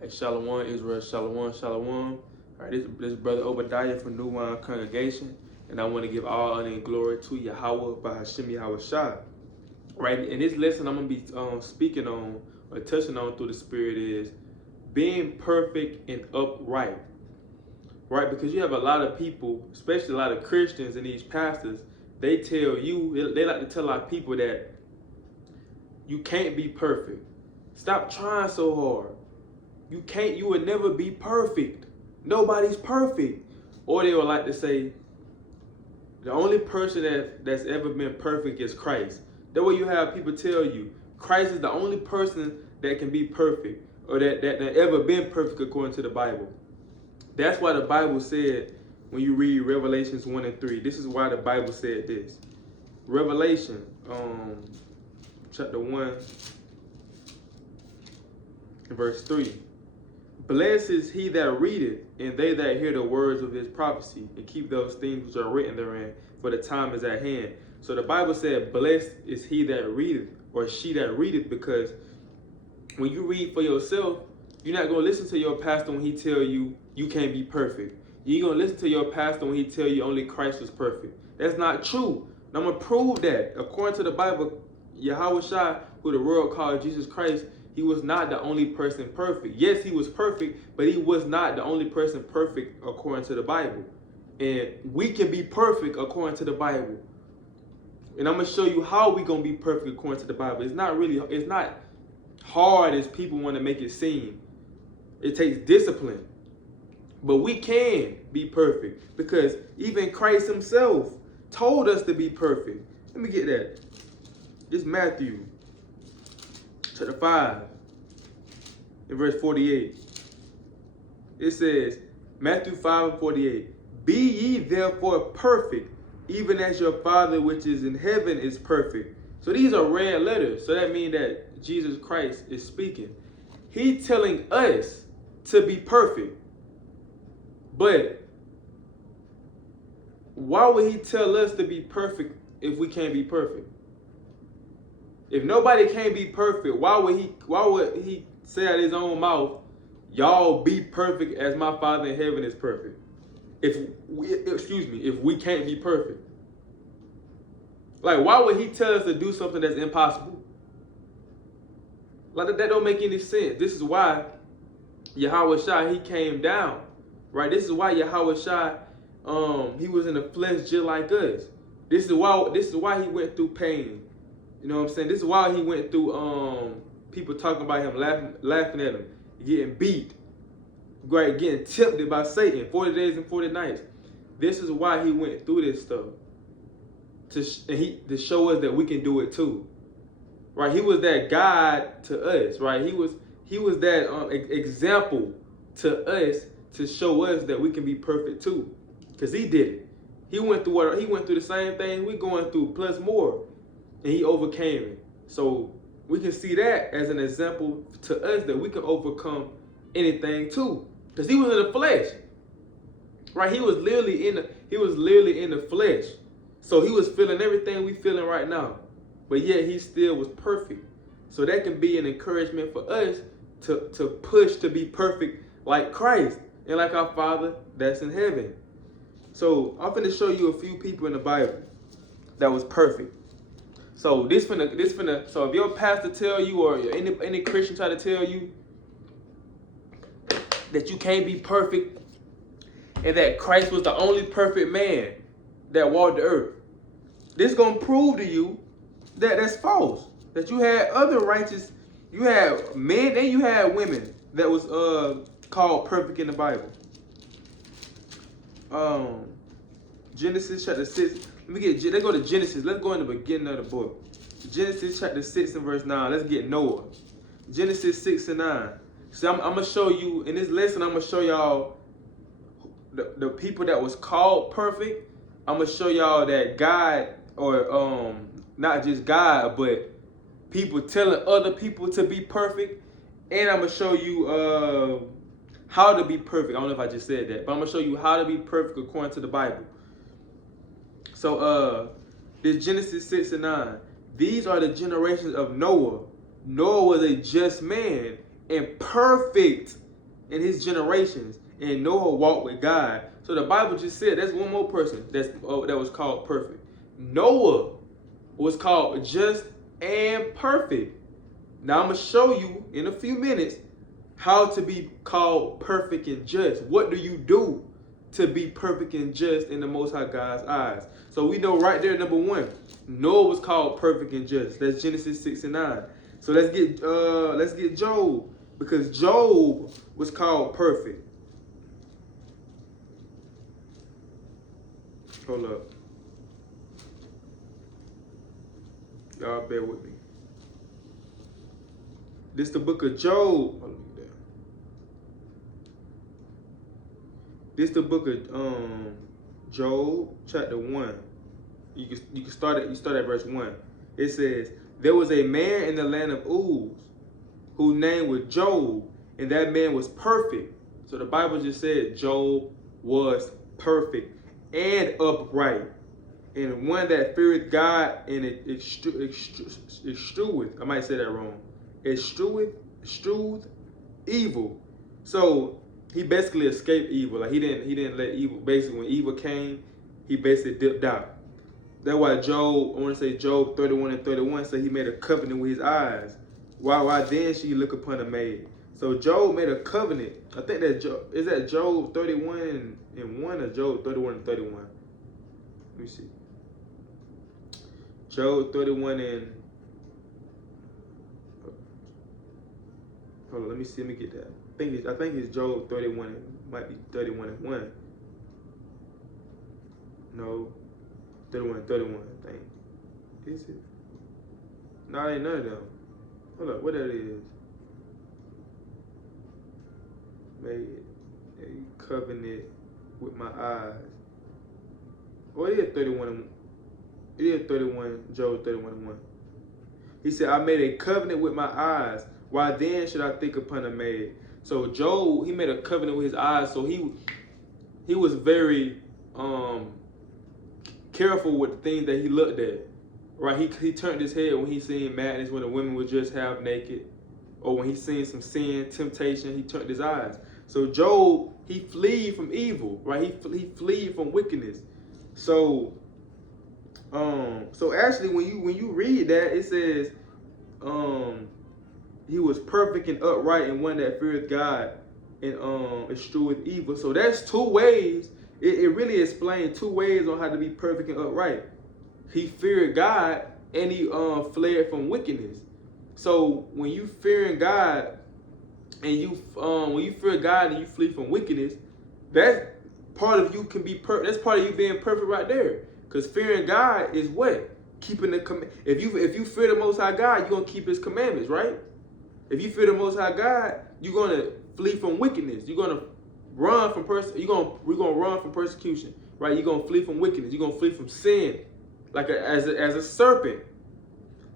Hey, Shalom, Israel, Shalom, Shalom. All right, this brother Obadiah from New Wine Congregation, and I want to give all honor and glory to Yahweh by Hashem Yahweh Shai. Right, in this lesson, I'm going to be speaking on or touching on through the Spirit is being perfect and upright. Right, because you have a lot of people, especially a lot of Christians and these pastors, they tell you, they like to tell our people that you can't be perfect. Stop trying so hard. You would never be perfect. Nobody's perfect. Or they would like to say, the only person that's ever been perfect is Christ. That way you have people tell you, Christ is the only person that can be perfect, or that ever been perfect according to the Bible. That's why the Bible said, when you read Revelations 1 and 3, this is why the Bible said this. Revelation, chapter 1, verse 3. Blessed is he that readeth, and they that hear the words of his prophecy, and keep those things which are written therein, for the time is at hand. So the Bible said, blessed is he that readeth, or she that readeth, because when you read for yourself, you're not going to listen to your pastor when he tell you you can't be perfect. You're going to listen to your pastor when he tell you only Christ was perfect. That's not true. And I'm going to prove that. According to the Bible, Yahweh Shai, who the world called Jesus Christ, he was not the only person perfect. Yes, he was perfect, but he was not the only person perfect according to the Bible. And we can be perfect according to the Bible. And I'm going to show you how we going to be perfect according to the Bible. It's not hard as people want to make it seem. It takes discipline. But we can be perfect because even Christ himself told us to be perfect. Let me get that. This is Matthew chapter 5 in verse 48. It says, Matthew 5 and 48, be ye therefore perfect, even as your Father which is in heaven is perfect. So these are red letters. So that means that Jesus Christ is speaking. He's telling us to be perfect. But why would he tell us to be perfect if we can't be perfect? If nobody can be perfect, why would he say out of his own mouth, y'all be perfect as my Father in heaven is perfect? If we can't be perfect. Like, why would he tell us to do something that's impossible? Like, that don't make any sense. This is why Yahweh Shai, he came down. Right? This is why Yahweh Shai, he was in the flesh just like us. This is why he went through pain. You know what I'm saying? This is why he went through people talking about him, laughing at him, getting beat, right, getting tempted by Satan, 40 days and 40 nights. This is why he went through this stuff. To show us that we can do it too. Right? He was that guide to us, right? He was that example to us to show us that we can be perfect too. Because he did it. He went through the same thing we going through, plus more. And he overcame it. So we can see that as an example to us that we can overcome anything too. Because he was in the flesh. Right? He was literally in the flesh. So he was feeling everything we feeling right now. But yet he still was perfect. So that can be an encouragement for us to push to be perfect like Christ and like our Father that's in heaven. So I'm going to show you a few people in the Bible that was perfect. So so if your pastor tell you or any Christian try to tell you that you can't be perfect and that Christ was the only perfect man that walked the earth, this gonna prove to you that that's false. That you had other righteous, you had men and you had women that was called perfect in the Bible. Genesis chapter 6. Let's go to Genesis. Let's go in the beginning of the book. Genesis chapter 6 and verse 9. Let's get Noah. Genesis 6 and 9. So I'm going to show you, in this lesson, I'm going to show y'all the people that was called perfect. I'm going to show y'all that God, or not just God, but people telling other people to be perfect. And I'm going to show you how to be perfect. I don't know if I just said that, but I'm going to show you how to be perfect according to the Bible. So this Genesis 6 and 9. These are the generations of Noah. Noah was a just man and perfect and his generations, and Noah walked with God. So the Bible just said that's one more person that was called perfect. Noah was called just and perfect. Now I'm going to show you in a few minutes how to be called perfect and just. What do you do to be perfect and just in the Most High God's eyes? So we know right there, number one, Noah was called perfect and just. That's Genesis 6 and 9. So let's get Job, because Job was called perfect. Hold up. Y'all bear with me. This is the book of Job. This is the book of Job, chapter 1. You can start at verse 1. It says, there was a man in the land of Uz whose name was Job, and that man was perfect. So the Bible just said Job was perfect and upright, and one that feareth God and escheweth, I might say that wrong, escheweth evil. So he basically escaped evil. Like he didn't let evil. Basically, when evil came, he basically dipped out. That's why Job, I want to say Job 31 and 31, said he made a covenant with his eyes. Why then should you look upon a maid? So Job made a covenant. I think is that Job 31 and 1 or Job 31 and 31? Let me see. Job 31 and, hold on, let me see, let me get that. I think it's Job 31 and, might be 31 and 1. No, 31 and 31, I think. Is it? No, it ain't none of them. Hold up, what that is? Made a covenant with my eyes. Oh, it is 31 and, it is 31, Job 31 and 1. He said, I made a covenant with my eyes. Why then should I think upon a maid? So Job, he made a covenant with his eyes. So he was very careful with the things that he looked at. Right? He turned his head when he seen madness, when the women were just half naked, or when he seen some sin, temptation, he turned his eyes. So Job, he fled from evil, right? He fled from wickedness. So actually when you read that, it says he was perfect and upright and one that feared God and escheweth evil. So that's two ways. It really explains two ways on how to be perfect and upright. He feared God and he fled from wickedness. So when you fearing God and when you fear God and you flee from wickedness, that part of you can be that's part of you being perfect right there. Because fearing God is what? Keeping the if you fear the Most High God, you're gonna keep His commandments, right? If you fear the Most High God, you're gonna flee from wickedness. You're gonna run from we're gonna run from persecution, right? You're gonna flee from wickedness. You're gonna flee from sin, like as a serpent.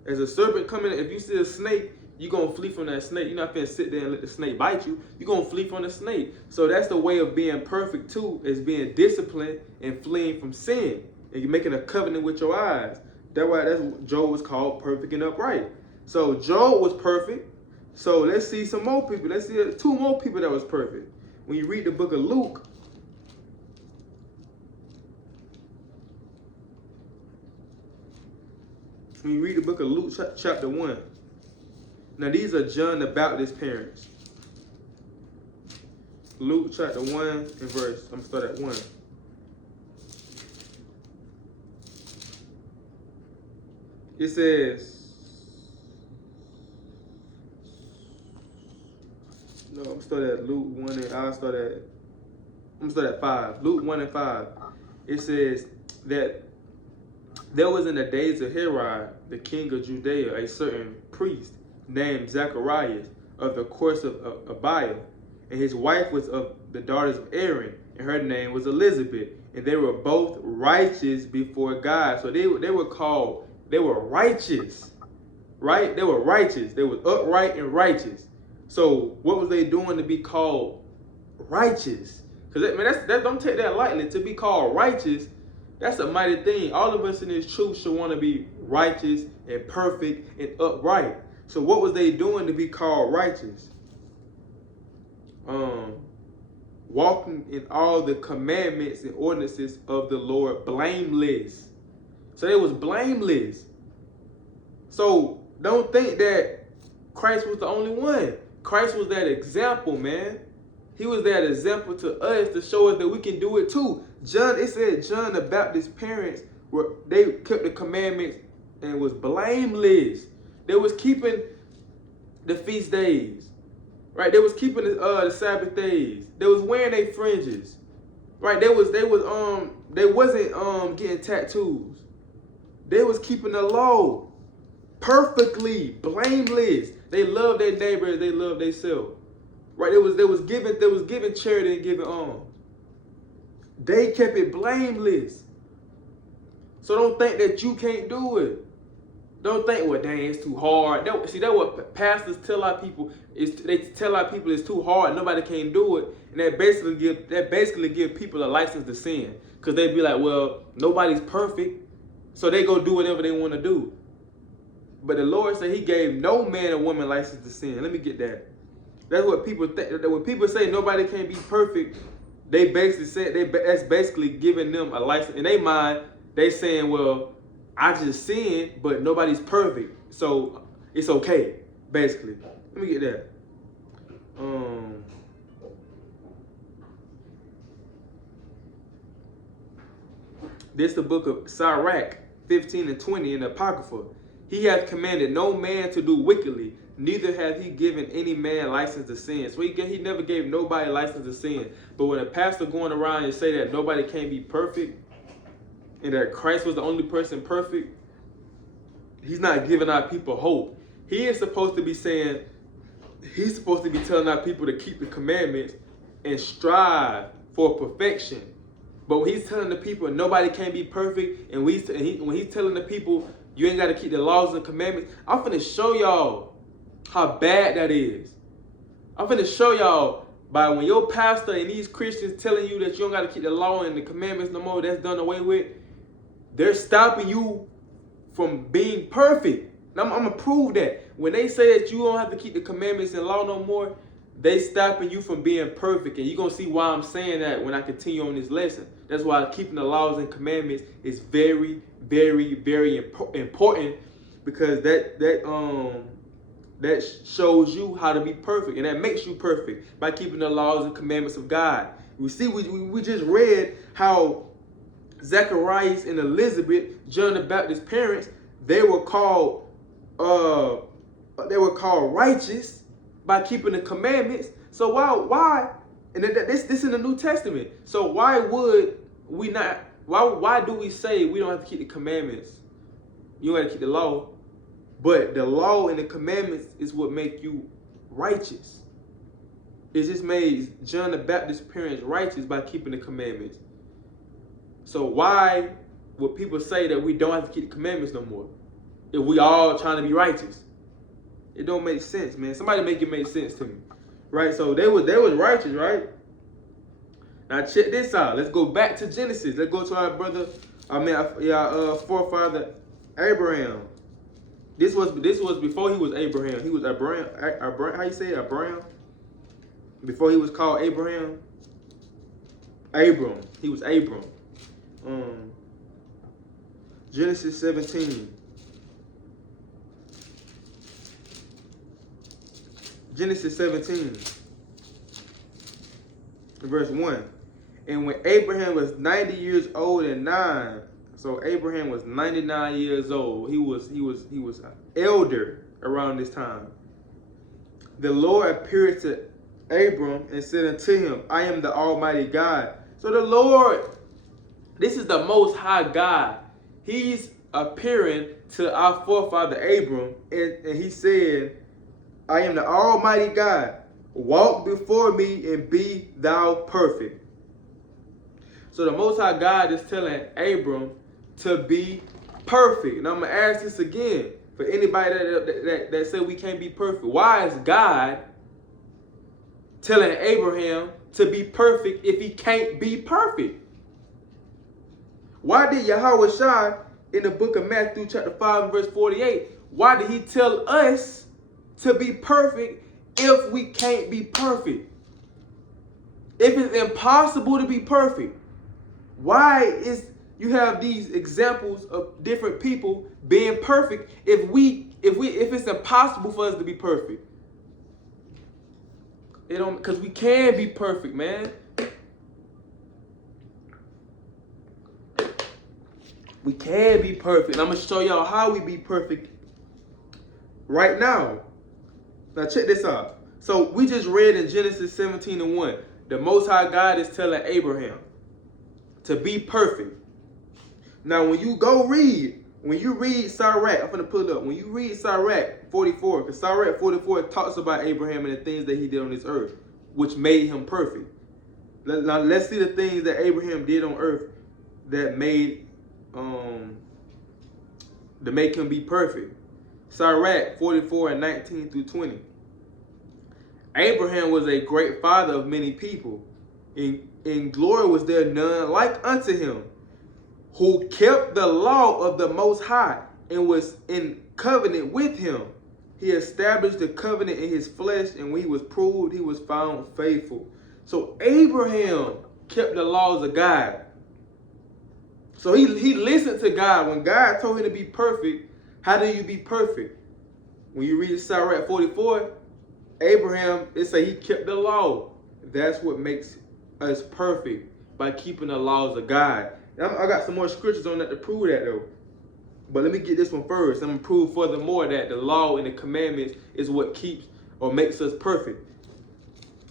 As a serpent coming, if you see a snake, you're gonna flee from that snake. You're not gonna sit there and let the snake bite you. You're gonna flee from the snake. So that's the way of being perfect too, is being disciplined and fleeing from sin. And you're making a covenant with your eyes. That's why Job was called perfect and upright. So Job was perfect. So let's see some more people. Let's see two more people that was perfect. When you read the book of Luke, chapter 1. Now these are John the Baptist's parents. Luke chapter 1 and verse, I'm gonna start at 1. It says, no, I'm gonna start at Luke 1 and I'm gonna start at 5. Luke 1 and 5. It says that there was in the days of Herod, the king of Judea, a certain priest named Zacharias of the course of Abiah, and his wife was of the daughters of Aaron, and her name was Elizabeth, and they were both righteous before God. So they were righteous, right? They were righteous. They were upright and righteous. So what was they doing to be called righteous? Because that's don't take that lightly. To be called righteous, that's a mighty thing. All of us in this truth should want to be righteous and perfect and upright. So what was they doing to be called righteous? walking in all the commandments and ordinances of the Lord blameless. So they was blameless. So don't think that Christ was the only one. Christ was that example, man. He was that example to us to show us that we can do it too. It said John the Baptist's parents they kept the commandments and was blameless. They was keeping the feast days, right? They was keeping the Sabbath days. They was wearing their fringes, right? They wasn't getting tattoos. They was keeping the law perfectly, blameless. They loved their neighbors. They loved themselves. Right, they was giving charity and giving alms. They kept it blameless. So don't think that you can't do it. Don't think, well, dang, it's too hard. That's what pastors tell our people. They tell our people it's too hard. Nobody can do it, and that basically give people a license to sin, because they be like, well, nobody's perfect, so they go do whatever they want to do. But the Lord said He gave no man or woman license to sin. Let me get that. That's what people think. When people say nobody can be perfect, they basically say that's basically giving them a license. In their mind, they saying, well, I just sinned, but nobody's perfect, so it's okay, basically. Let me get that. This is the book of Sirach 15 and 20 in the Apocrypha. He hath commanded no man to do wickedly, neither hath he given any man license to sin. So he never gave nobody license to sin. But when a pastor going around and say that nobody can be perfect, and that Christ was the only person perfect, he's not giving our people hope. He is supposed to be saying, he's supposed to be telling our people to keep the commandments and strive for perfection. But when he's telling the people nobody can be perfect, and when he's telling the people you ain't got to keep the laws and commandments, I'm finna show y'all how bad that is. I'm finna show y'all by when your pastor and these Christians telling you that you don't got to keep the law and the commandments no more, that's done away with, they're stopping you from being perfect. I'm going to prove that. When they say that you don't have to keep the commandments and law no more, they stopping you from being perfect. And you're going to see why I'm saying that when I continue on this lesson. That's why keeping the laws and commandments is very, very, very important, because that shows you how to be perfect, and that makes you perfect by keeping the laws and commandments of God. We just read how Zacharias and Elizabeth, John the Baptist's parents, they were called righteous by keeping the commandments. So why? And this in the New Testament. So why would we not? Why do we say we don't have to keep the commandments? You don't have to keep the law, but the law and the commandments is what make you righteous. It just made John the Baptist's parents righteous by keeping the commandments. So why would people say that we don't have to keep the commandments no more if we all trying to be righteous? It don't make sense, man. Somebody make it make sense to me, right? So they was righteous, right? Now check this out. Let's go back to Genesis. Let's go to our forefather Abraham. This was before he was Abraham. He was Abraham. How you say it? Abraham? Before he was called Abraham. Abram. He was Abram. Genesis 17. Genesis 17, verse 1. And when Abraham was 90 years old and 9, so Abraham was 99 years old. He was an elder around this time. The Lord appeared to Abram and said unto him, I am the Almighty God. So the Lord, this is the Most High God. He's appearing to our forefather Abram, and he said, I am the Almighty God. Walk before me and be thou perfect. So the Most High God is telling Abram to be perfect. And I'm going to ask this again for anybody that said we can't be perfect. Why is God telling Abraham to be perfect if he can't be perfect? Why did Yahweh Shai in the book of Matthew chapter 5 and verse 48, why did he tell us to be perfect if we can't be perfect? If it's impossible to be perfect, why is you have these examples of different people being perfect if it's impossible for us to be perfect? It don't, because we can be perfect, man. We can be perfect. And I'm gonna show y'all how we be perfect right now. Now check this out. So we just read in Genesis 17:1, the Most High God is telling Abraham to be perfect. Now when you read Sirach, I'm gonna pull it up. When you read Sirach 44, because Sirach 44 talks about Abraham and the things that he did on this earth, which made him perfect. Now let's see the things that Abraham did on earth that made to make him be perfect. Sirach 44:19-20. Abraham was a great father of many people. In glory was there none like unto him, who kept the law of the Most High and was in covenant with him. He established the covenant in his flesh, and when he was proved, he was found faithful. So Abraham kept the laws of God. So he listened to God. When God told him to be perfect, how do you be perfect? When you read Sirach 44, Abraham, it say he kept the law. That's what makes us perfect, by keeping the laws of God. I got some more scriptures on that to prove that though. But let me get this one first. I'm going to prove furthermore that the law and the commandments is what keeps or makes us perfect.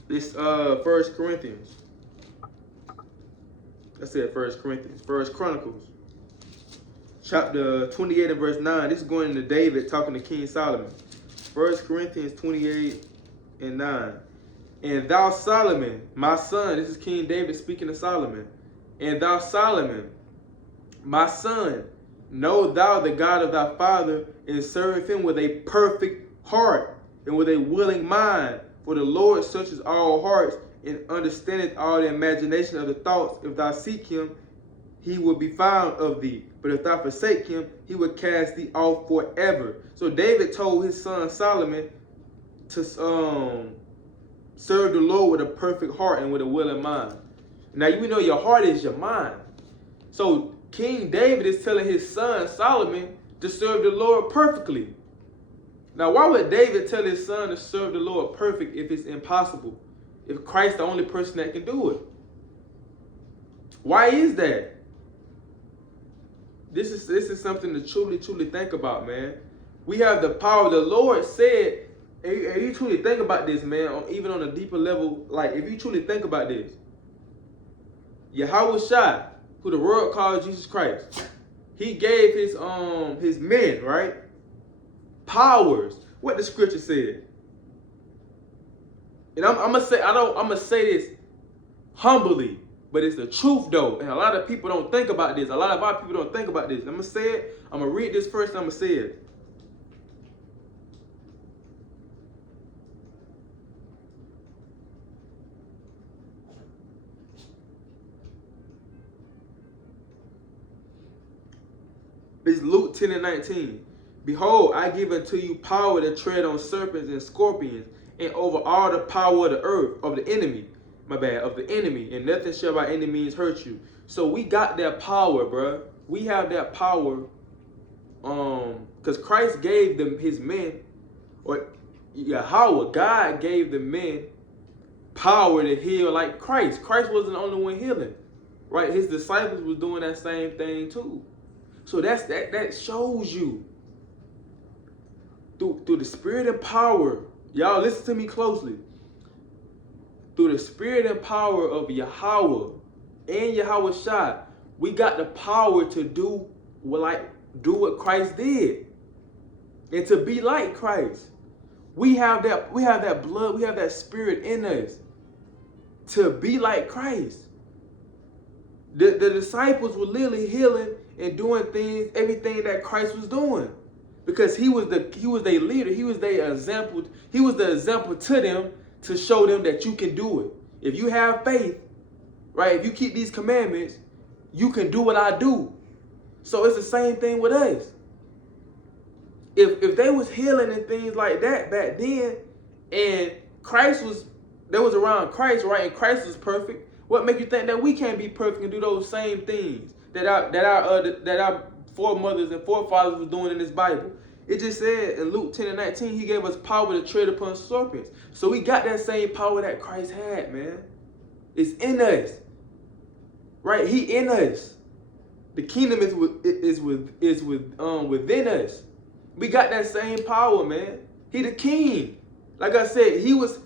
This 1 Corinthians. I said 1 Corinthians. 1 Chronicles. Chapter 28 and verse 9. This is going into David talking to King Solomon. 1 Corinthians 28 and 9. And thou Solomon, my son, this is King David speaking to Solomon. And thou Solomon, my son, know thou the God of thy father, and serve him with a perfect heart and with a willing mind. For the Lord searches all hearts and understandeth all the imagination of the thoughts. If thou seek him, he will be found of thee. But if thou forsake him, he will cast thee off forever. So David told his son Solomon to serve the Lord with a perfect heart and with a willing mind. Now you know your heart is your mind. So King David is telling his son Solomon to serve the Lord perfectly. Now why would David tell his son to serve the Lord perfect if it's impossible? If Christ's the only person that can do it? Why is that? This is something to truly think about, man. We have the power. The Lord said, if you truly think about this, man, even on a deeper level, like if you truly think about this, Yahweh Shai, who the world calls Jesus Christ, he gave his men, right, powers. What the scripture said. And I'm gonna say this humbly, but it's the truth though. And a lot of people don't think about this. A lot of our people don't think about this. I'm gonna say it. I'm gonna read this first. I'm gonna say it. It's Luke 10 and 19. Behold, I give unto you power to tread on serpents and scorpions, and over all the power of the earth, of the enemy. Of the enemy, and nothing shall by any means hurt you. So we got that power, bruh. We have that power, because Christ gave them his men, or Yahweh, God gave the men power to heal like Christ. Christ wasn't the only one healing, right? His disciples was doing that same thing too. So that shows you through the spirit and power. Y'all listen to me closely. Through the spirit and power of Yahweh and Yahweh Shai, we got the power to do what Christ did, and to be like Christ. We have that blood, we have that spirit in us to be like Christ. The disciples were literally healing and doing things, everything that Christ was doing, because he was their leader, he was their example, he was the example to them, to show them that you can do it. If you have faith, right? If you keep these commandments, you can do what I do. So it's the same thing with us. If they was healing and things like that back then, and Christ was was around Christ, right? And Christ was perfect. What make you think that we can't be perfect and do those same things that our foremothers and forefathers were doing in this Bible? It just said in Luke 10:19, he gave us power to tread upon serpents. So we got that same power that Christ had, man. It's in us, right? He in us. The kingdom is within us. We got that same power, man. He the king. Like I said, he was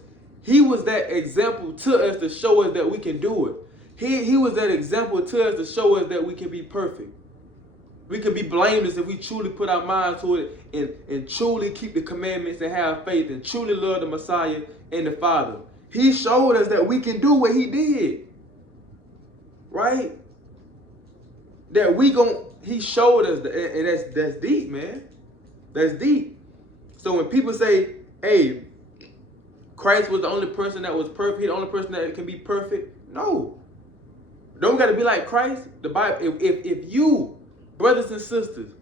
that example to us to show us that we can do it. He was that example to us to show us that we can be perfect. We can be blameless if we truly put our minds to it and truly keep the commandments and have faith and truly love the Messiah and the Father. He showed us that we can do what he did. Right? He showed us that, and that's deep, man. That's deep. So when people say, hey, Christ was the only person that was perfect, he the only person that can be perfect. No. Don't gotta be like Christ. The Bible, if you, brothers and sisters,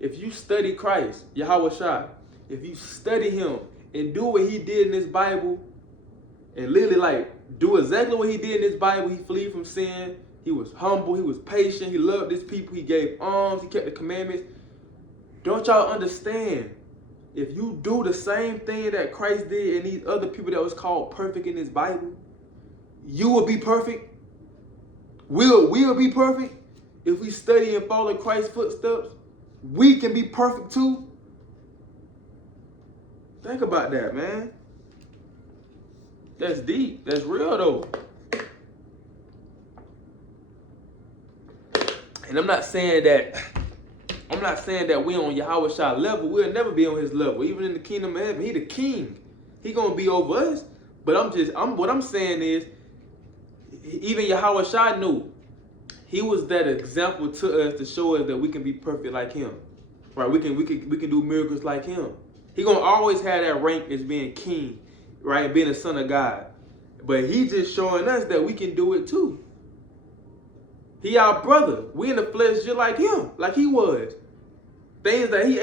if you study Christ, Yahweh Shai, if you study him and do what he did in this Bible, and literally like do exactly what he did in this Bible, he fled from sin, he was humble, he was patient, he loved his people, he gave alms, he kept the commandments. Don't y'all understand? If you do the same thing that Christ did and these other people that was called perfect in this Bible, you will be perfect. We'll be perfect. If we study and follow Christ's footsteps, we can be perfect too. Think about that, man. That's deep. That's real though. And I'm not saying that we on Yahweh Shai level. We'll never be on his level. Even in the kingdom of heaven, he the king. He gonna be over us. But what I'm saying is, even Yahweh Shai knew he was that example to us to show us that we can be perfect like him. Right? We can do miracles like him. He gonna always have that rank as being king, right? And being a son of God. But he just showing us that we can do it too. He our brother. We in the flesh just like him, like he was. Things that he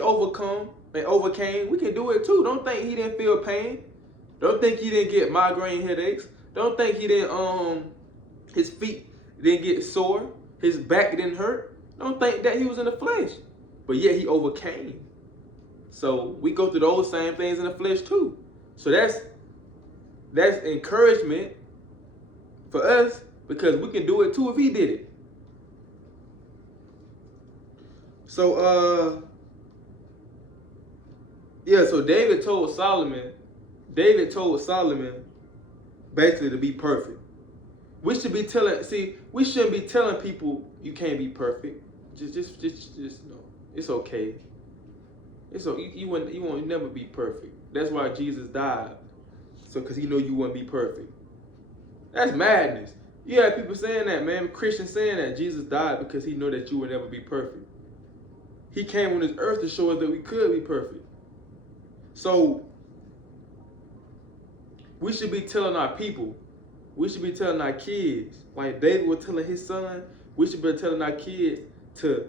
overcome and overcame, we can do it too. Don't think he didn't feel pain. Don't think he didn't get migraine headaches. Don't think he didn't his feet didn't get sore, his back didn't hurt. Don't think that he was in the flesh. But yet he overcame. So we go through those same things in the flesh too. So that's encouragement for us, because we can do it too if he did it. So so David told Solomon basically to be perfect. We shouldn't be telling people you can't be perfect. Just no. It's okay. You won't never be perfect. That's why Jesus died. So because he know you won't be perfect. That's madness. You have people saying that, man. Christians saying that Jesus died because he know that you will never be perfect. He came on this earth to show us that we could be perfect. So we should be telling our people, we should be telling our kids, like David was telling his son, we should be telling our kids to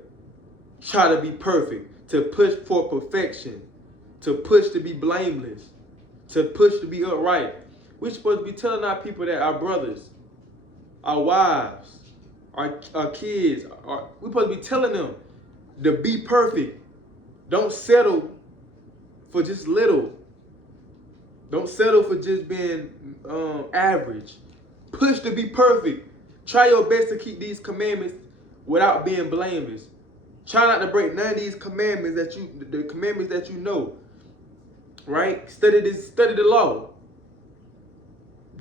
try to be perfect, to push for perfection, to push to be blameless, to push to be upright. We're supposed to be telling our people that our brothers, our wives, our kids, we're supposed to be telling them to be perfect. Don't settle for just little. Don't settle for just being average. Push to be perfect. Try your best to keep these commandments without being blameless. Try not to break none of these commandments the commandments that you know. Right? Study the law.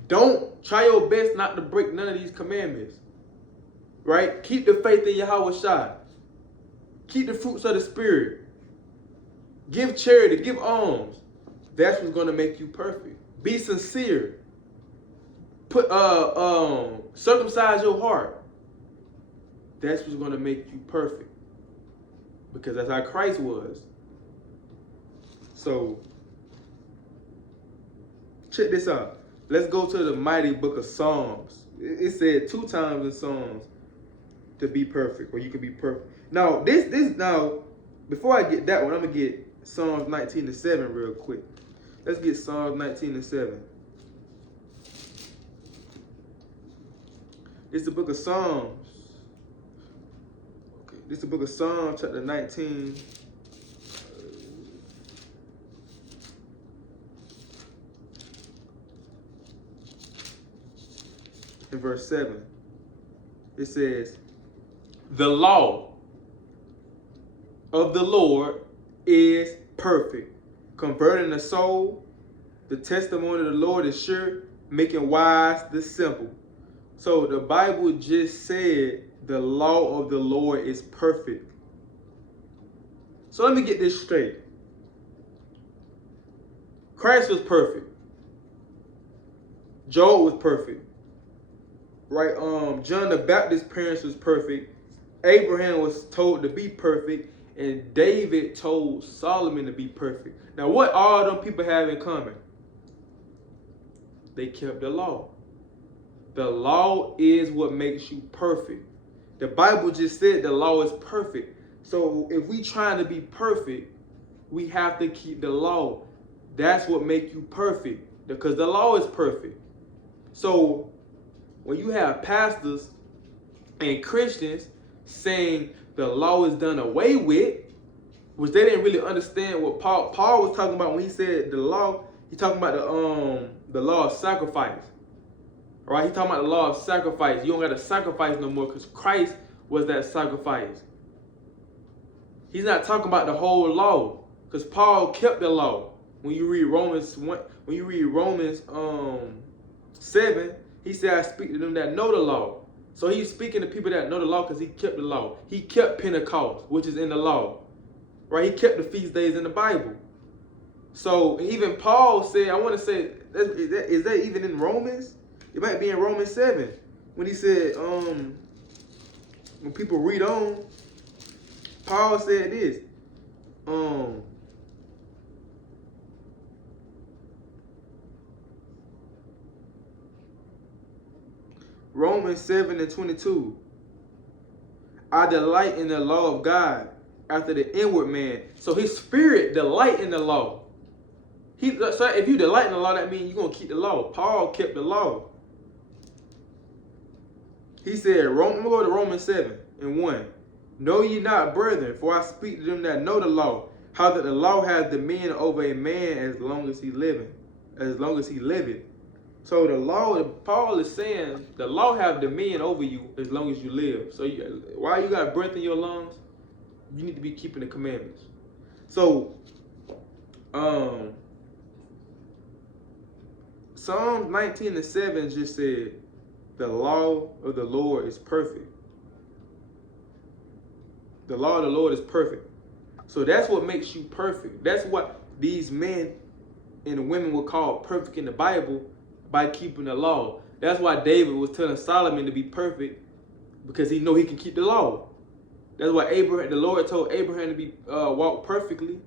Don't try your best not to break none of these commandments. Right? Keep the faith in Yahweh Shai. Keep the fruits of the Spirit. Give charity. Give alms. That's what's going to make you perfect. Be sincere. Circumcise your heart. That's what's going to make you perfect. Because that's how Christ was. So, check this out. Let's go to the mighty book of Psalms. It said 2 times in Psalms to be perfect, or you can be perfect. Now, before I get that one, I'm going to get Psalms 19:7 real quick. Let's get Psalms 19 and 7. This is the book of Psalms. Okay, this is the book of Psalms, chapter 19. In verse 7. It says, the law of the Lord is perfect, converting the soul. The testimony of the Lord is sure, making wise the simple. So the Bible just said the law of the Lord is perfect. So let me get this straight. Christ was perfect. Job was perfect. Right? John the Baptist's parents was perfect. Abraham was told to be perfect. And David told Solomon to be perfect. Now, what all them people have in common? They kept the law. The law is what makes you perfect. The Bible just said the law is perfect. So if we trying to be perfect, we have to keep the law. That's what makes you perfect, because the law is perfect. So when you have pastors and Christians saying the law is done away with, which they didn't really understand what Paul was talking about when he said the law. He talking about the law of sacrifice. All right, he talking about the law of sacrifice. You don't got to sacrifice no more because Christ was that sacrifice. He's not talking about the whole law, because Paul kept the law. When you read Romans 1, when you read Romans 7, he said, I speak to them that know the law. So he's speaking to people that know the law because he kept the law. He kept Pentecost, which is in the law. Right? He kept the feast days in the Bible. So even Paul said, I want to say, is that even in Romans? It might be in Romans 7. When he said, when people read on, Paul said this. Romans 7 and 22. I delight in the law of God after the inward man. So his spirit delight in the law. So if you delight in the law, that means you're going to keep the law. Paul kept the law. He said, I'm going to go to Romans 7 and 1. Know ye not, brethren, for I speak to them that know the law, how that the law has dominion over a man as long as he liveth. So the law, Paul is saying, the law have dominion over you as long as you live. So while you got breath in your lungs, you need to be keeping the commandments. So, Psalms 19 and 7 just said, the law of the Lord is perfect. The law of the Lord is perfect. So that's what makes you perfect. That's what these men and women were called perfect in the Bible, by keeping the law. That's why David was telling Solomon to be perfect, because he know he can keep the law. That's why the Lord told Abraham to be walk perfectly,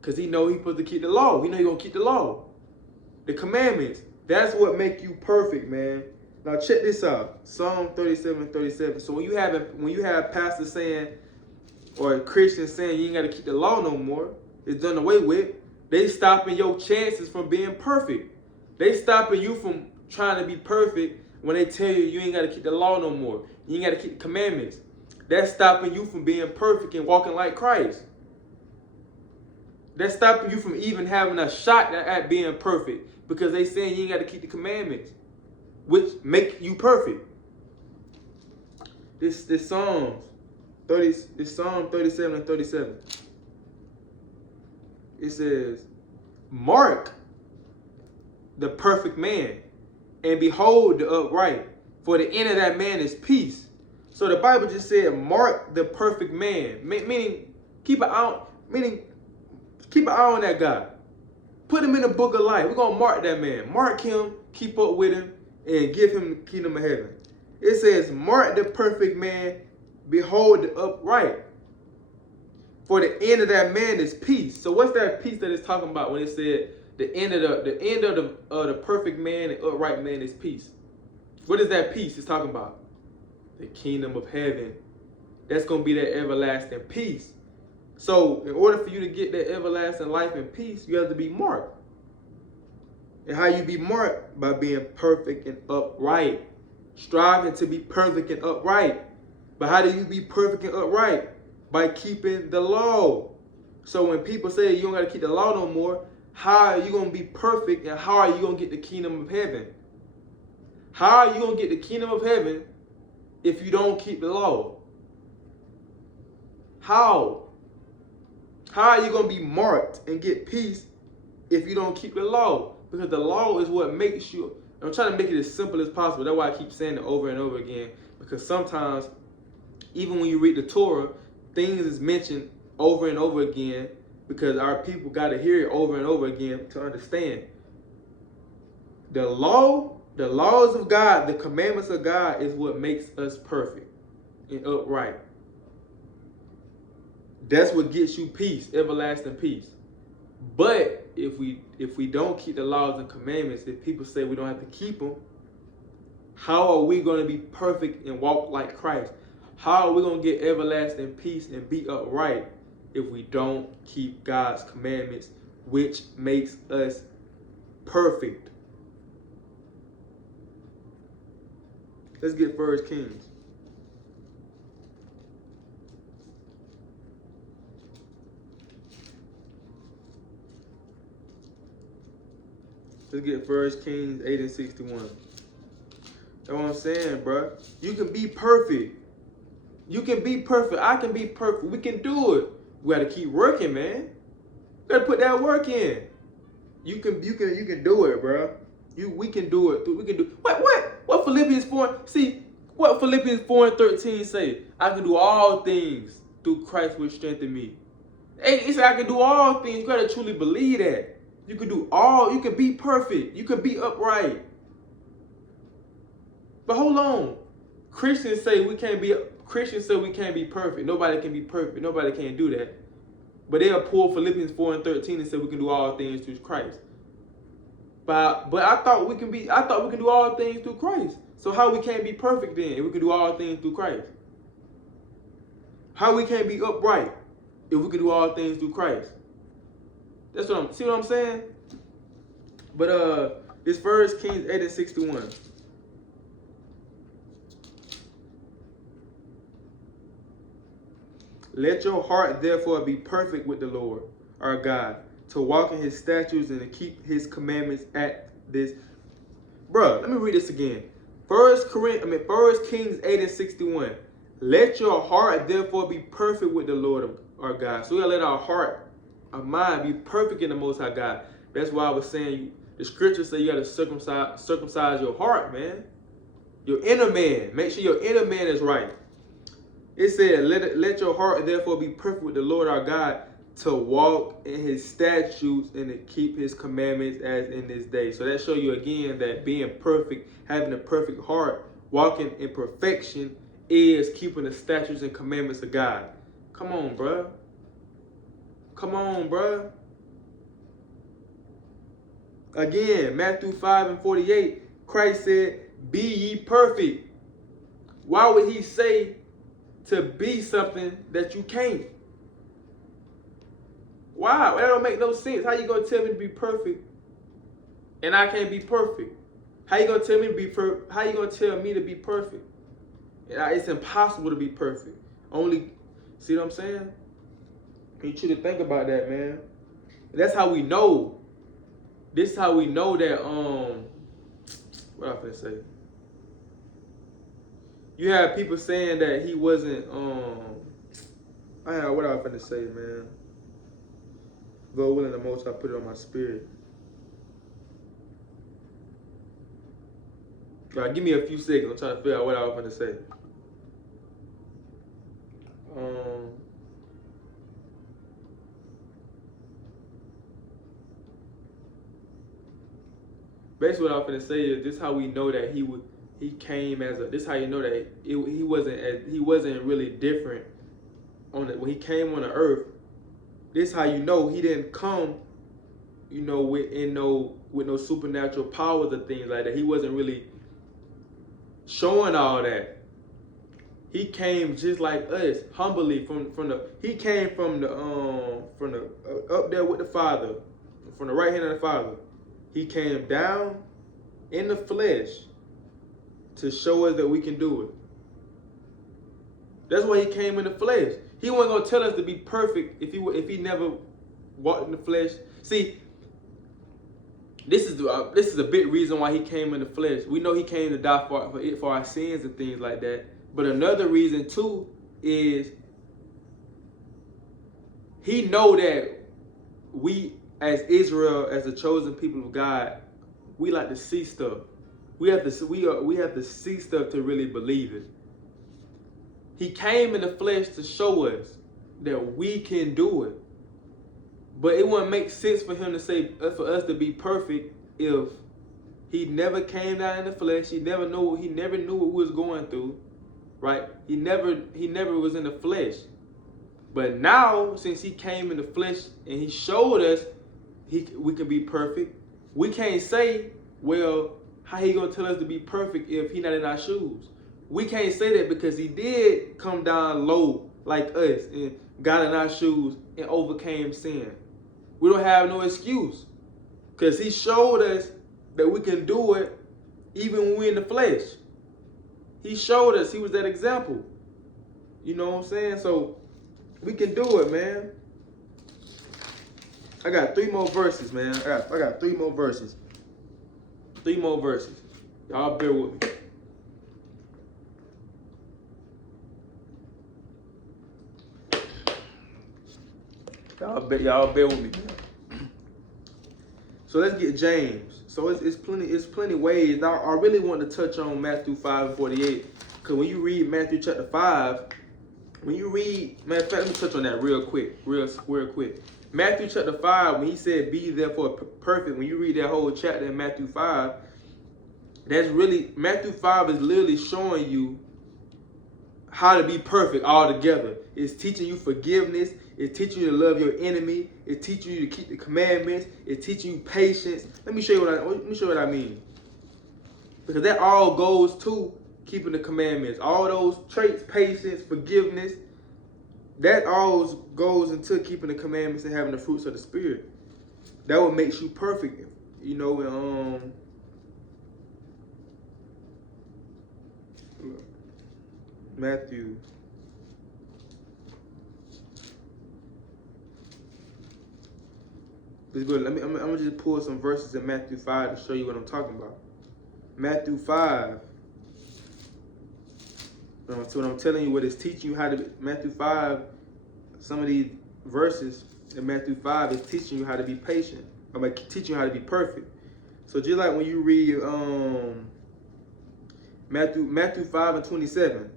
because he know he's supposed to keep the law. He know he's gonna keep the law, the commandments. That's what make you perfect, man. Now check this out, Psalm 37:37. So when you have pastors saying, or Christians saying you ain't got to keep the law no more, it's done away with, they stopping your chances from being perfect. They stopping you from trying to be perfect when they tell you you ain't got to keep the law no more. You ain't got to keep the commandments. That's stopping you from being perfect and walking like Christ. That's stopping you from even having a shot at being perfect, because they saying you ain't got to keep the commandments, which make you perfect. This Psalm 37 and 37. It says, mark the perfect man, and behold the upright, for the end of that man is peace. So the Bible just said, mark the perfect man, meaning keep an eye on that guy. Put him in the book of life. We're gonna mark that man. Mark him, keep up with him, and give him the kingdom of heaven. It says, mark the perfect man, behold the upright, for the end of that man is peace. So what's that peace that it's talking about when it said the end of the perfect man and upright man is peace? What is that peace it's talking about? The kingdom of heaven. That's going to be that everlasting peace. So in order for you to get that everlasting life and peace, you have to be marked. And how you be marked? By being perfect and upright. Striving to be perfect and upright. But how do you be perfect and upright? By keeping the law. So when people say you don't got to keep the law no more, how are you going to be perfect and how are you going to get the kingdom of heaven? How are you going to get the kingdom of heaven if you don't keep the law? How? How are you going to be marked and get peace if you don't keep the law? Because the law is what makes you. I'm trying to make it as simple as possible. That's why I keep saying it over and over again. Because sometimes, even when you read the Torah, things is mentioned over and over again because our people got to hear it over and over again to understand. The law, the laws of God, the commandments of God is what makes us perfect and upright. That's what gets you peace, everlasting peace. But if we don't keep the laws and commandments, if people say we don't have to keep them, how are we going to be perfect and walk like Christ? How are we going to get everlasting peace and be upright if we don't keep God's commandments, which makes us perfect? Let's get 1 Kings. Let's get 1 Kings 8 and 61. That's what I'm saying, bro. You can be perfect. You can be perfect. I can be perfect. We can do it. We got to keep working, man. We got to put that work in. You can do it, bro. We can do it. We can do. What Philippians 4? See what Philippians 4 and 13 say. I can do all things through Christ which strengthens me. Hey, it said I can do all things. You gotta truly believe that. You can do all. You can be perfect. You can be upright. But hold on. Christians say we can't be perfect. Nobody can be perfect. Nobody can do that. But they'll pull Philippians 4 and 13 and say we can do all things through Christ. But I thought we can do all things through Christ. So how we can't be perfect then if we can do all things through Christ? How we can't be upright if we can do all things through Christ? See what I'm saying? But this 1 Kings 8 and 61. Let your heart therefore be perfect with the Lord our God, to walk in his statutes and to keep his commandments at this. Bruh, let me read this again. 1 Kings 8 and 61. Let your heart therefore be perfect with the Lord our God. So we gotta let our heart, our mind be perfect in the Most High God. That's why I was saying the scriptures say you gotta circumcise your heart, man. Your inner man. Make sure your inner man is right. It said, let your heart therefore be perfect with the Lord our God, to walk in his statutes and to keep his commandments as in this day. So that shows you again that being perfect, having a perfect heart, walking in perfection is keeping the statutes and commandments of God. Come on, bruh. Come on, bruh. Again, Matthew 5 and 48, Christ said, be ye perfect. Why would he say to be something that you can't? Why? That don't make no sense. How you gonna tell me to be perfect and I can't be perfect? How you gonna tell me to be perfect? How you gonna tell me to be perfect? It's impossible to be perfect. See what I'm saying? You should think about that, man. That's how we know. This is how we know that what I finna say? You have people saying that he wasn't what I finna say, man. God willing, the most I put it on my spirit. All right, give me a few seconds. I'm trying to figure out what I was going to say. Basically, what I was going to say is this: how we know that he came as a. This how you know that he wasn't really different when he came on the earth. This how you know he didn't come, with no supernatural powers or things like that. He wasn't really showing all that. He came just like us, humbly he came from the up there with the Father, from the right hand of the Father. He came down in the flesh to show us that we can do it. That's why he came in the flesh. He wasn't gonna tell us to be perfect if he never walked in the flesh. See, this is a big reason why he came in the flesh. We know he came to die for our sins and things like that. But another reason too is he know that we as Israel, as the chosen people of God, we like to see stuff. We have to see stuff to really believe it. He came in the flesh to show us that we can do it. But it wouldn't make sense for him to say, for us to be perfect, if he never came down in the flesh. He never knew what we was going through, right? He never was in the flesh. But now, since he came in the flesh and he showed us we can be perfect, we can't say, well, how he gonna tell us to be perfect if he not in our shoes? We can't say that because he did come down low like us and got in our shoes and overcame sin. We don't have no excuse because he showed us that we can do it even when we're in the flesh. He showed us. He was that example. You know what I'm saying? So we can do it, man. I got 3 more verses, man. I got 3 more verses. 3 more verses. Y'all bear with me. Y'all bear with me. So let's get James. So it's plenty ways. Now I really want to touch on Matthew 5:48, because when you read Matthew chapter 5, matter of fact, let me touch on that real quick. Matthew chapter 5, when he said, "Be therefore perfect," when you read that whole chapter in Matthew 5, Matthew 5 is literally showing you how to be perfect altogether. It's teaching you forgiveness. It's teaching you to love your enemy. It's teaching you to keep the commandments. It's teaching you patience. Let me show you what I mean. Because that all goes to keeping the commandments. All those traits, patience, forgiveness, that all goes into keeping the commandments and having the fruits of the Spirit. That what makes you perfect. You know, Matthew. Let's go. I'm gonna just pull some verses in Matthew 5 to show you what I'm talking about. Matthew 5. So what I'm telling you, what it's teaching you how to be, Matthew 5, some of these verses in Matthew 5 is teaching you how to be patient. I'm like teaching you how to be perfect. So just like when you read Matthew 5:27,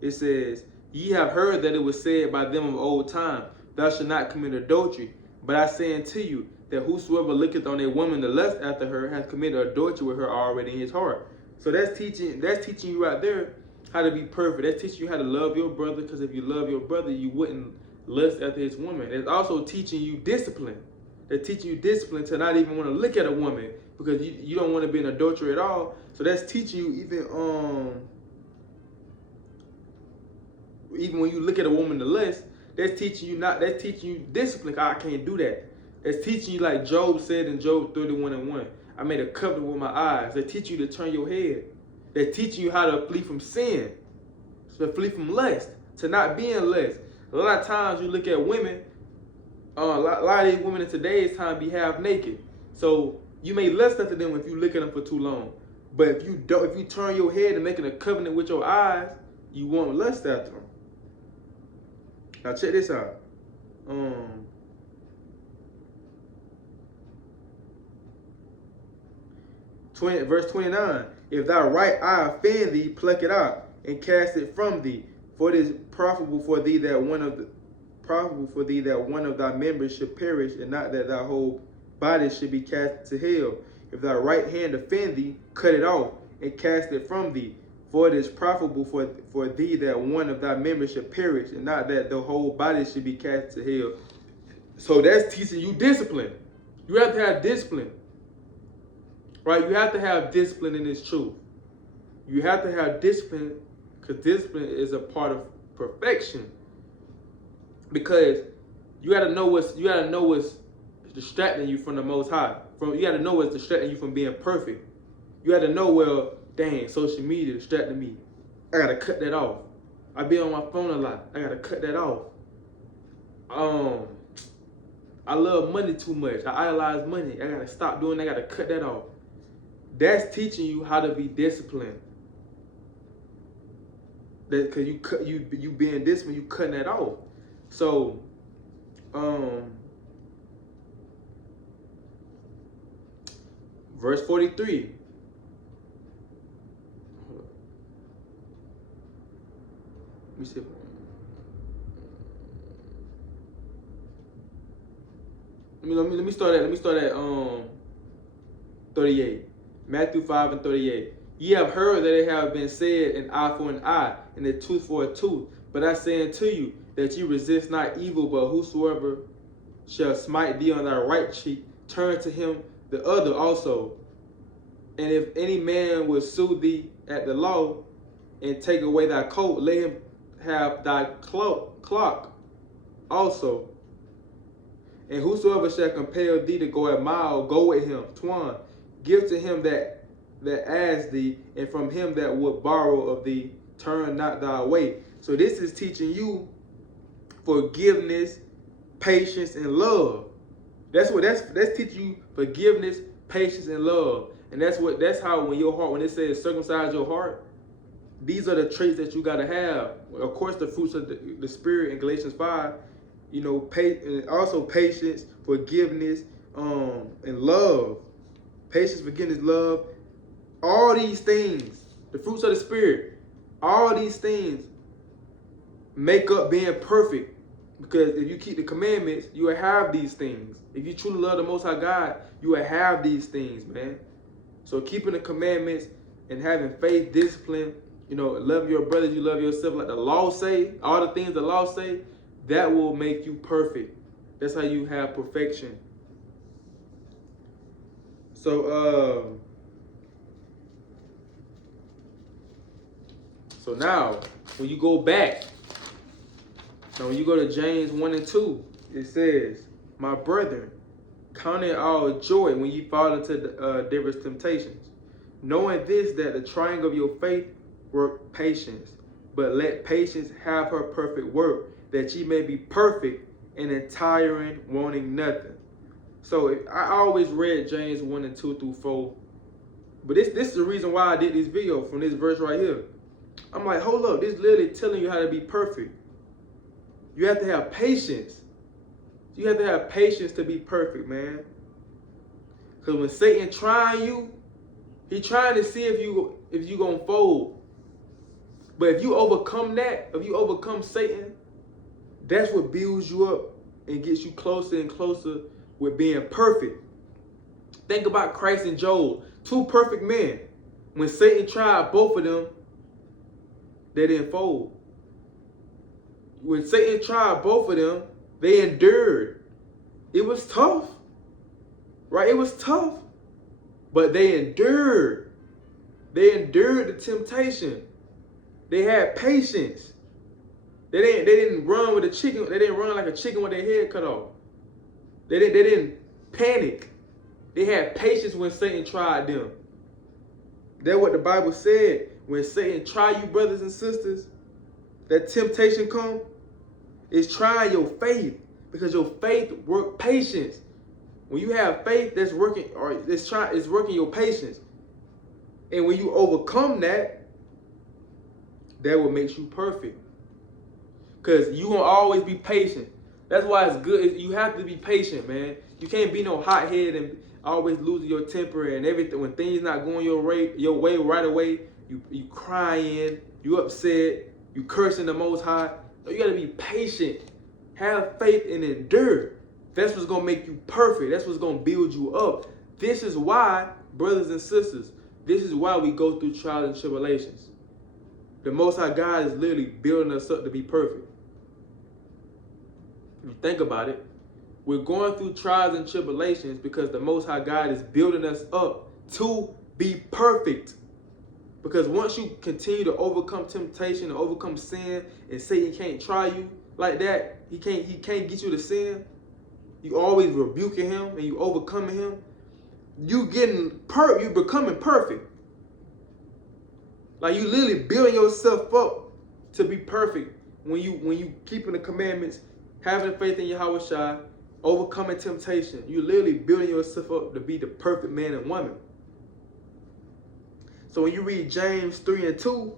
it says, "Ye have heard that it was said by them of old time, thou shalt not commit adultery. But I say unto you, that whosoever looketh on a woman to lust after her hath committed adultery with her already in his heart." So that's teaching you right there how to be perfect. That's teaching you how to love your brother, because if you love your brother, you wouldn't lust after his woman. It's also teaching you discipline. They're teaching you discipline to not even want to look at a woman because you don't want to be in adultery at all. So that's teaching you even when you look at a woman to lust, that's teaching you discipline. I can't do that. That's teaching you, like Job said in Job 31:1, "I made a covenant with my eyes." They teach you to turn your head. They're teaching you how to flee from sin, to flee from lust, to not be in lust. A lot of times you look at women, a lot of these women in today's time be half naked. So you may lust after them if you look at them for too long. But if you turn your head and making a covenant with your eyes, you won't lust after them. Now check this out. Verse 29. "If thy right eye offend thee, pluck it out and cast it from thee. For it is profitable for thee that one of thy members should perish, and not that thy whole body should be cast to hell. If thy right hand offend thee, cut it off and cast it from thee. For it is profitable for thee that one of thy members should perish, and not that the whole body should be cast to hell." So that's teaching you discipline. You have to have discipline. Right? You have to have discipline in this truth. You have to have discipline, because discipline is a part of perfection. Because you gotta know what's distracting you from the Most High. you gotta know what's distracting you from being perfect. You gotta know, well, dang, social media distracted me. I gotta cut that off. I be on my phone a lot. I gotta cut that off. I love money too much. I idolize money. I gotta stop doing that. I gotta cut that off. That's teaching you how to be disciplined. That cause you being disciplined, you cutting that off. So, verse 43. Let me see. Let me start at 38. Matthew 5 and 38. Ye have heard that it have been said, an eye for an eye, and a tooth for a tooth. But I say unto you, that ye resist not evil, but whosoever shall smite thee on thy right cheek, turn to him the other also. And if any man will sue thee at the law, and take away thy coat, let him have thy cloak also. And whosoever shall compel thee to go a mile, go with him twain. Give to him that asks thee, and from him that would borrow of thee, turn not thy way. So this is teaching you forgiveness, patience, and love. That's teaching you forgiveness, patience, and love. And that's how when it says circumcise your heart, these are the traits that you gotta have. Of course, the fruits of the Spirit in Galatians 5. And also patience, forgiveness, and love. Patience, forgiveness, love. All these things, the fruits of the Spirit, all these things make up being perfect. Because if you keep the commandments, you will have these things. If you truly love the Most High God, you will have these things, man. So keeping the commandments and having faith, discipline, love your brothers, you love yourself, like the law say, all the things the law say, that will make you perfect. That's how you have perfection. So now, when you go back, when you go to James 1 and 2, it says, my brethren, count it all joy when you fall into diverse temptations, knowing this, that the trying of your faith work patience, but let patience have her perfect work, that ye may be perfect and entire, wanting nothing. So I always read James 1 and 2 through 4. But this is the reason why I did this video from this verse right here. I'm like, hold up, this is literally telling you how to be perfect. You have to have patience. You have to have patience to be perfect, man. Because when Satan trying you, he trying to see if you gonna fold. But if you overcome that, if you overcome Satan, that's what builds you up and gets you closer and closer with being perfect. Think about Christ and Job, two perfect men. When Satan tried both of them, they didn't fold. When Satan tried both of them, they endured. It was tough, right? It was tough, but they endured. They endured the temptation. They had patience. They didn't run with a chicken. They didn't run like a chicken with their head cut off. They didn't panic. They had patience when Satan tried them. That's what the Bible said. When Satan try you, brothers and sisters, that temptation come, it's trying your faith, because your faith work patience. When you have faith, that's working, or it's working your patience. And when you overcome that, that will make you perfect. Because you gonna always be patient. That's why it's good. You have to be patient, man. You can't be no hothead and always losing your temper and everything. When things not going your way right away, you crying, you upset, you cursing the Most High. You gotta be patient. Have faith and endure. That's what's gonna make you perfect. That's what's gonna build you up. This is why, brothers and sisters, this is why we go through trials and tribulations. The Most High God is literally building us up to be perfect. If you think about it, we're going through trials and tribulations because the Most High God is building us up to be perfect. Because once you continue to overcome temptation and overcome sin, and Satan can't try you like that, he can't get you to sin. You always rebuking him and you overcoming him. you becoming perfect. Like, you literally building yourself up to be perfect when you keeping the commandments, having faith in Yahweh Shai, overcoming temptation. You literally building yourself up to be the perfect man and woman. So when you read James 3:2,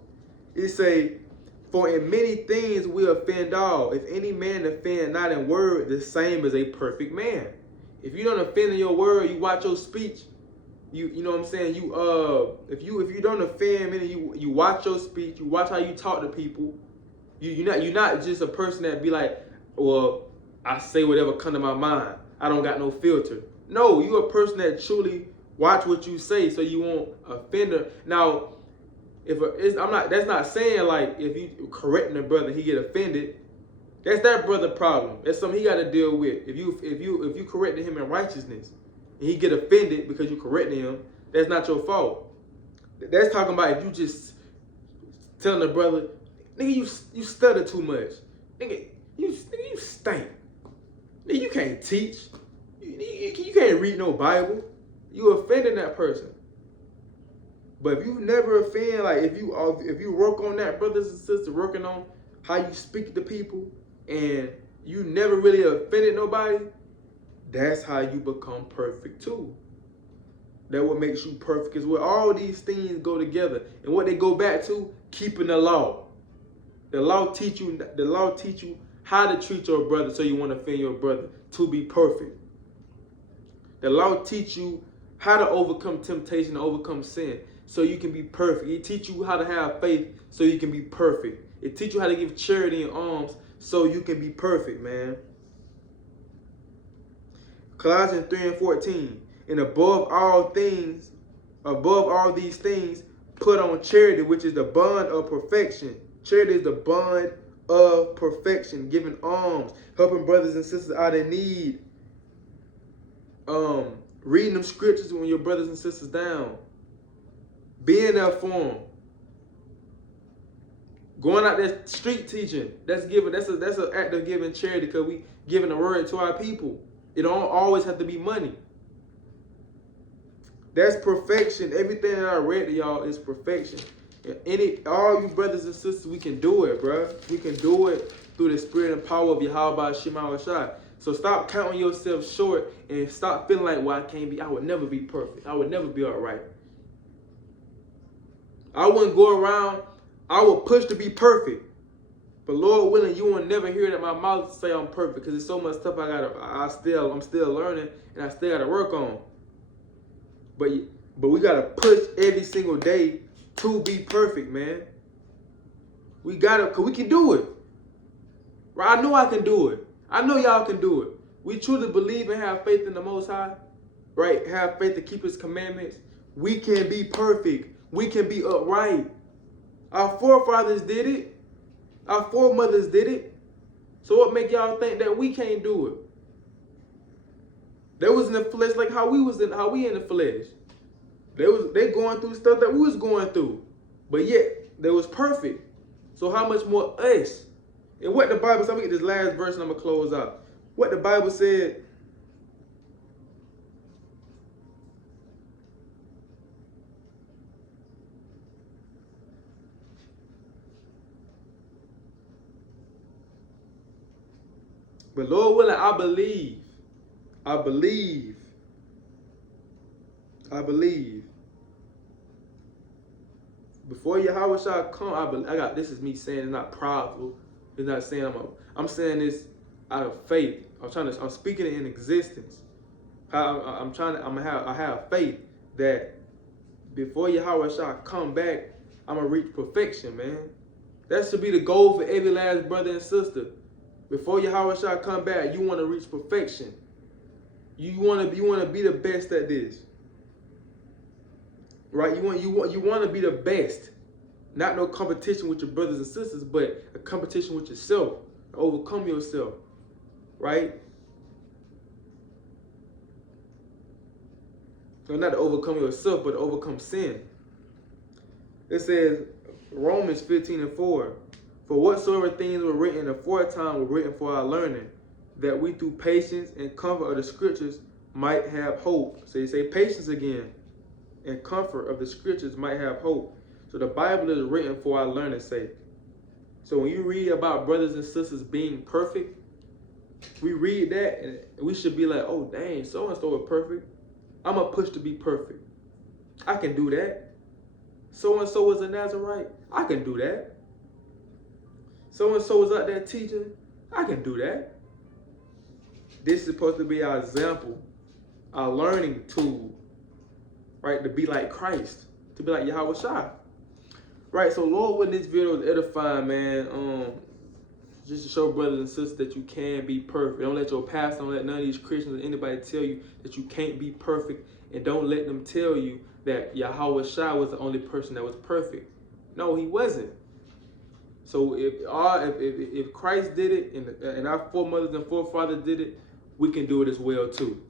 it say, for in many things we offend all. If any man offend not in word, the same as a perfect man. If you don't offend in your word, you watch your speech. You know what I'm saying? If you don't offend, meaning you watch your speech, you watch how you talk to people. You're not just a person that be like, well, I say whatever come to my mind. I don't got no filter. No, you a person that truly watch what you say so you won't offend her. Now, that's not saying like if you correcting a brother, he get offended. That's that brother problem. That's something he got to deal with. If you correcting him in righteousness, and he get offended because you correcting him, that's not your fault. That's talking about if you just telling the brother, nigga, you stutter too much. Nigga, you stink. Nigga, you can't teach. You can't read no Bible. You offending that person. But if you never offend, like if you work on that, brothers and sisters, working on how you speak to people, and you never really offended nobody, that's how you become perfect too. That what makes you perfect is where all these things go together. And what they go back to, keeping the law. The law teach you how to treat your brother so you won't offend your brother, to be perfect. The law teach you how to overcome temptation, to overcome sin, so you can be perfect. It teach you how to have faith so you can be perfect. It teach you how to give charity and alms so you can be perfect, man. Colossians 3:14. And above all these things, put on charity, which is the bond of perfection. Charity is the bond of perfection, giving alms, helping brothers and sisters out in need, reading them scriptures when your brothers and sisters down, being there for them, going out there street teaching. That's an act of giving charity, because we giving the word to our people. It don't always have to be money. That's perfection. Everything that I read to y'all is perfection. All you brothers and sisters, we can do it, bro. We can do it through the spirit and power of Yahweh Shema Shai. So stop counting yourself short and stop feeling like, well, I would never be perfect. I would never be all right. I wouldn't go around, I would push to be perfect. But Lord willing, you won't never hear it in my mouth say I'm perfect, because there's so much stuff I'm still learning, and I still gotta work on. But we gotta push every single day to be perfect, man. We gotta, because we can do it. Right? I know I can do it. I know y'all can do it. We truly believe and have faith in the Most High, right? Have faith to keep His commandments. We can be perfect. We can be upright. Our forefathers did it. Our foremothers did it. So what make y'all think that we can't do it? They was in the flesh like how we in the flesh. They going through stuff that we was going through, but yet they was perfect. So how much more us? And what the Bible said, I'm gonna get this last verse and I'm gonna close out. What the Bible said. But Lord willing, I believe. Before Yahweh shall come, this is me saying, it's not prideful. It's not saying I'm saying this out of faith. I'm speaking it in existence. I have faith that before Yahweh shall come back, I'm gonna reach perfection, man. That should be the goal for every last brother and sister. Before Yahweh shall come back, you want to reach perfection. You want to be the best at this, right? You want to be the best. Not no competition with your brothers and sisters, but a competition with yourself. Overcome yourself, right? So not to overcome yourself, but to overcome sin. It says, Romans 15:4. For whatsoever things were written aforetime were written for our learning, that we through patience and comfort of the scriptures might have hope. So you say patience again, and comfort of the scriptures might have hope. So the Bible is written for our learning sake. So when you read about brothers and sisters being perfect, we read that and we should be like, oh dang, so and so is perfect. I'm gonna push to be perfect. I can do that. So and so is a Nazarite. I can do that. So and so is out there teaching. I can do that. This is supposed to be our example, our learning tool, right? To be like Christ, to be like Yahweh Shai. Right, so Lord, when this video is edifying, man, just to show brothers and sisters that you can be perfect. Don't let your pastor, don't let none of these Christians or anybody tell you that you can't be perfect, and don't let them tell you that Yahweh Shai was the only person that was perfect. No, he wasn't. So if Christ did it and our foremothers and forefathers did it, we can do it as well too.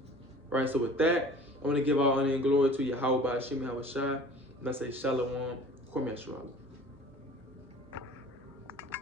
Right, so with that, I want to give all honor and glory to Yahweh by Hashem Yahweh Shai, and I say Shalom, Kwame Yasharala.